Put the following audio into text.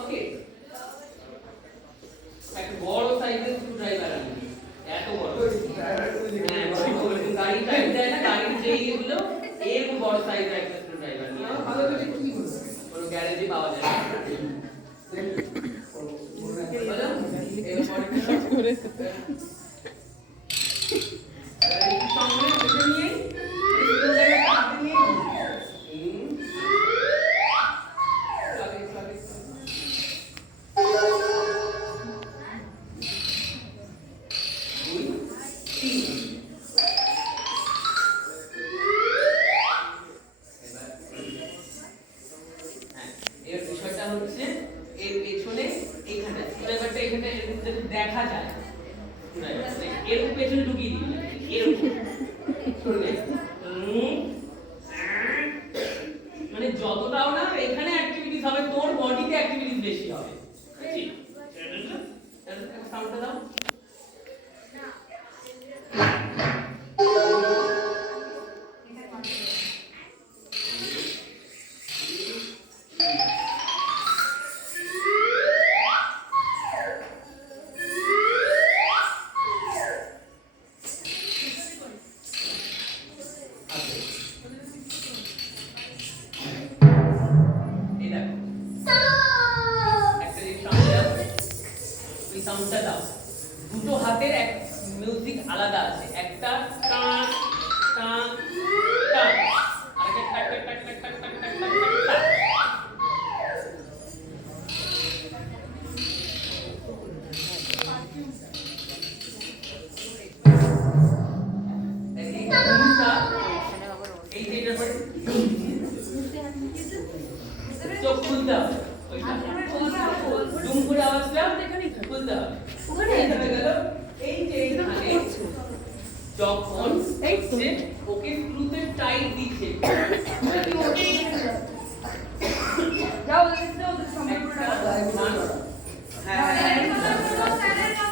ওকে, একটা বড় সাইজের স্ক্রুড্রাইভার আনবি, এত বড়। হ্যাঁ, গাড়ি টাইপ দেয় না, গাড়ির যে এগুলো এরকম বড় সাইজের একটা স্ক্রুড্রাইভার নিয়ে ভালো করে কি বলবো, কোনো গ্যারেজে পাওয়া যায় না। দেখা যায় এরকম পেছনে ঢুকিয়ে দিবি, এরকম মানে যতটাও না এখানে অ্যাক্টিভিটিস হবে, তোর বডিতে অ্যাক্টিভিটিস বেশি হবে। সাউন্ডটা দাও। দুটো হাতের এক মিউজিক আলাদা আছে, একটা টান টান টান, আরেকটা টাক টাক টাক টাক টাক টাক টাক টাক। এই যে এটা পড়ে চোখ খুলতে হবে, ওইটা ডুম করে আওয়াজটা খুলতে হবে। ওখানে গেল এই যে এখানে যখন এই যে ওকে স্ক্রুতে টাইট দিচ্ছে, যাও